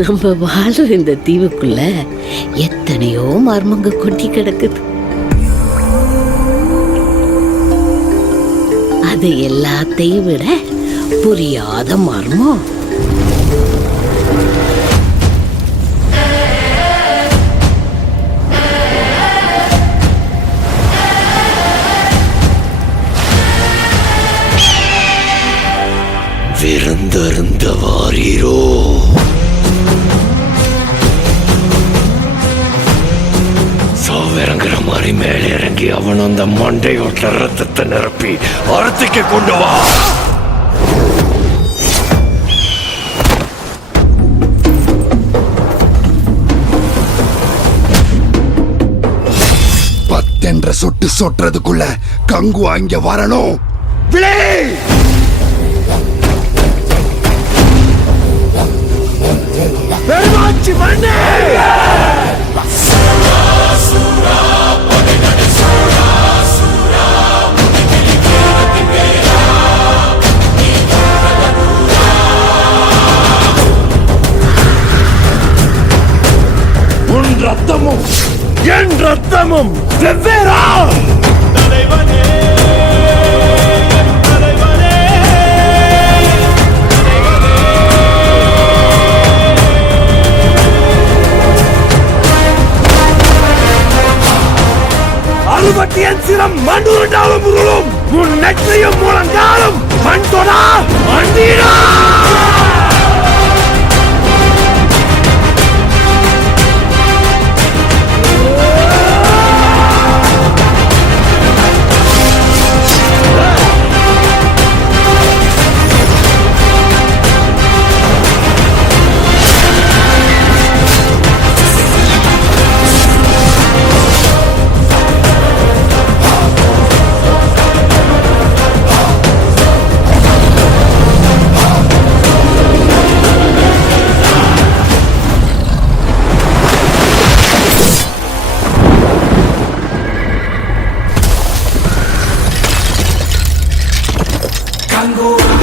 நம்ம வாழ்ற இந்த தீவுக்குள்ள எத்தனையோ மர்மங்க கொட்டி கிடக்குது. அது எல்லாத்தையும் விட புரியாத மர்மம் விருந்தருந்த வாரீரோ. சாவிறங்குற மாதிரி மேலே இறங்கி அவன் அந்த மண்டையோட்ட ரத்தத்தை நிரப்பி அறுத்துக்கு கொண்டு வா. பத்தென்ற சொட்டு சொட்டுறதுக்குள்ள கங்கு அங்க வரணும். விளை பெருமாச்சி மண்ணே உன் ரத்தமும் என் ரத்தமும் வெவ்வேறா. அறுபத்தியன் சிரம் மண்ணுருண்டாலும் உருளும் உன் நெற்றியும் முழங்காலும் மண் தொடா மண்டீரா. Kangura